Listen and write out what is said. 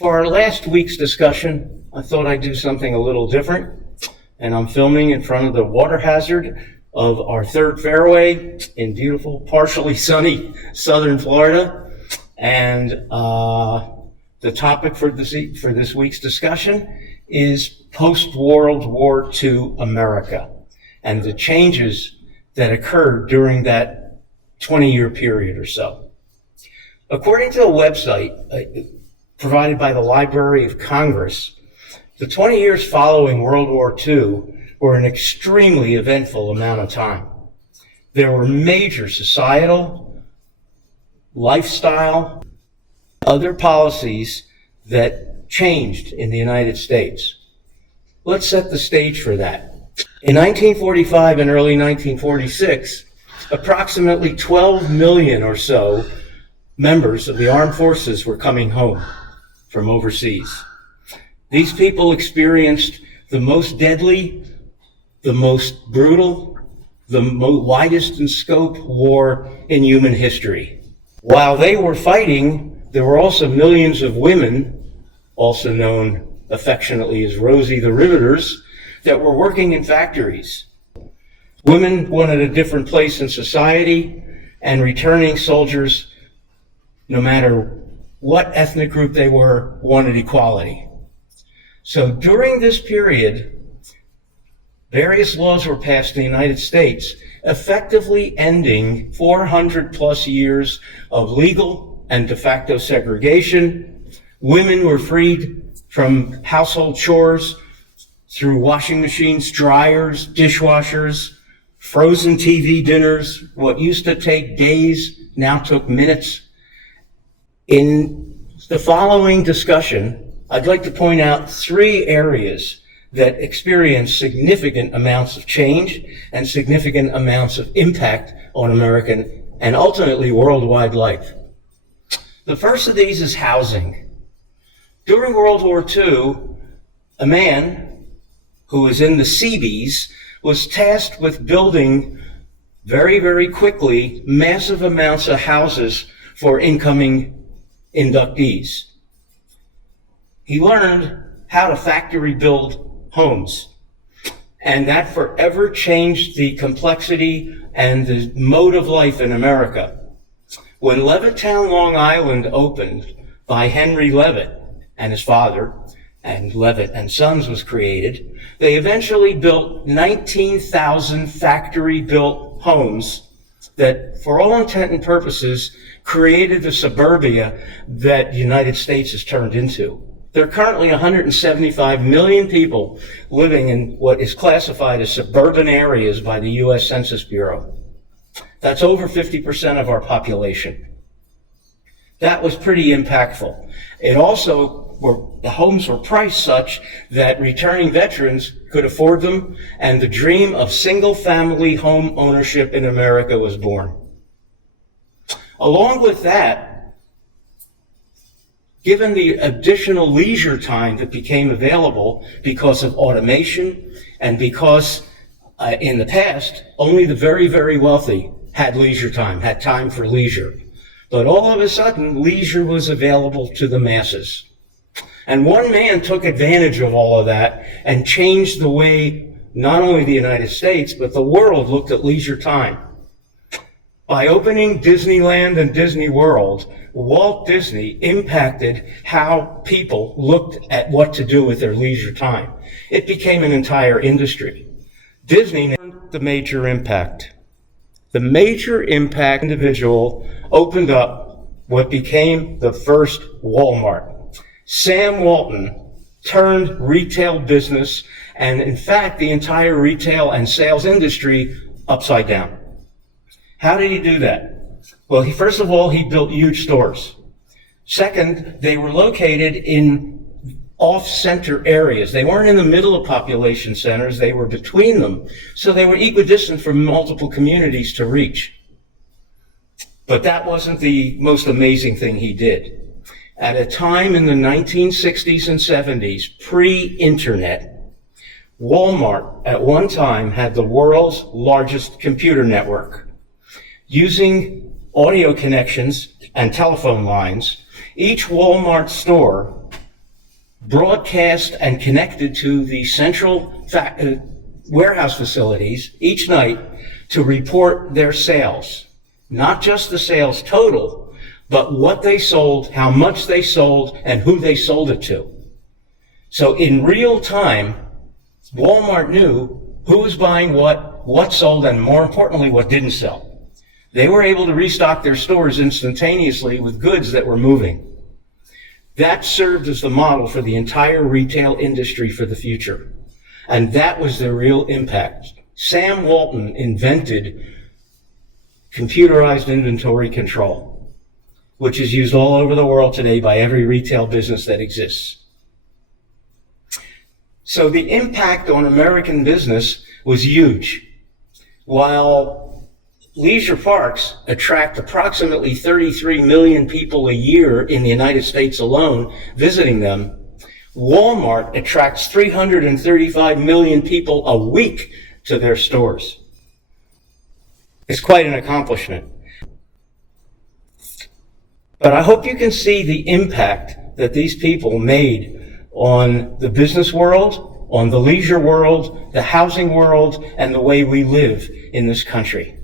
For our last week's discussion, I thought I'd do something a little different, and I'm filming in front of the water hazard of our third fairway in beautiful, partially sunny southern Florida. And the topic for this week's discussion is post-World War II America and the changes that occurred during that 20-year period or so. According to a website provided by the Library of Congress, the 20 years following World War II were an extremely eventful amount of time. There were major societal, lifestyle, other policies that changed in the United States. Let's set the stage for that. In 1945 and early 1946, approximately 12 million or so members of the armed forces were coming home from overseas. These people experienced the most deadly, the most brutal, the widest in scope war in human history. While they were fighting, there were also millions of women, also known affectionately as Rosie the Riveters, that were working in factories. Women wanted a different place in society, and returning soldiers, no matter what ethnic group they were, wanted equality. So during this period, various laws were passed in the United States, effectively ending 400 plus years of legal and de facto segregation. Women were freed from household chores through washing machines, dryers, dishwashers, frozen TV dinners. What used to take days now took minutes. In the following discussion, I'd like to point out 3 areas that experienced significant amounts of change and significant amounts of impact on American and ultimately worldwide life. The first of these is housing. During World War II, a man who was in the Seabees was tasked with building very, very quickly massive amounts of houses for incoming inductees. He learned how to factory build homes, and that forever changed the complexity and the mode of life in America. When Levittown, Long Island opened by Henry Levitt and his father, and Levitt and Sons was created, they eventually built 19,000 factory-built homes that, for all intent and purposes, created the suburbia that the United States has turned into. There are currently 175 million people living in what is classified as suburban areas by the U.S. Census Bureau. That's over 50% of our population. That was pretty impactful. It also, the homes were priced such that returning veterans could afford them, and the dream of single-family home ownership in America was born. Along with that, given the additional leisure time that became available because of automation and because in the past, only the very, very wealthy had leisure time, had time for leisure. But all of a sudden, leisure was available to the masses. And one man took advantage of all of that and changed the way not only the United States, but the world looked at leisure time. By opening Disneyland and Disney World, Walt Disney impacted how people looked at what to do with their leisure time. It became an entire industry. Disney the major impact. The major impact individual opened up what became the first Walmart. Sam Walton turned retail business and, in fact, the entire retail and sales industry upside down. How did he do that? Well, first of all, he built huge stores. Second, they were located in off-center areas. They weren't in the middle of population centers. They were between them. So they were equidistant from multiple communities to reach. But that wasn't the most amazing thing he did. At a time in the 1960s and 70s, pre-internet, Walmart at one time had the world's largest computer network. Using audio connections and telephone lines, each Walmart store broadcast and connected to the central warehouse facilities each night to report their sales. Not just the sales total, but what they sold, how much they sold, and who they sold it to. So in real time, Walmart knew who was buying what sold, and more importantly, what didn't sell. They were able to restock their stores instantaneously with goods that were moving. That served as the model for the entire retail industry for the future. And that was their real impact. Sam Walton invented computerized inventory control, which is used all over the world today by every retail business that exists. So the impact on American business was huge. While leisure parks attract approximately 33 million people a year in the United States alone visiting them, Walmart attracts 335 million people a week to their stores. It's quite an accomplishment. But I hope you can see the impact that these people made on the business world, on the leisure world, the housing world, and the way we live in this country.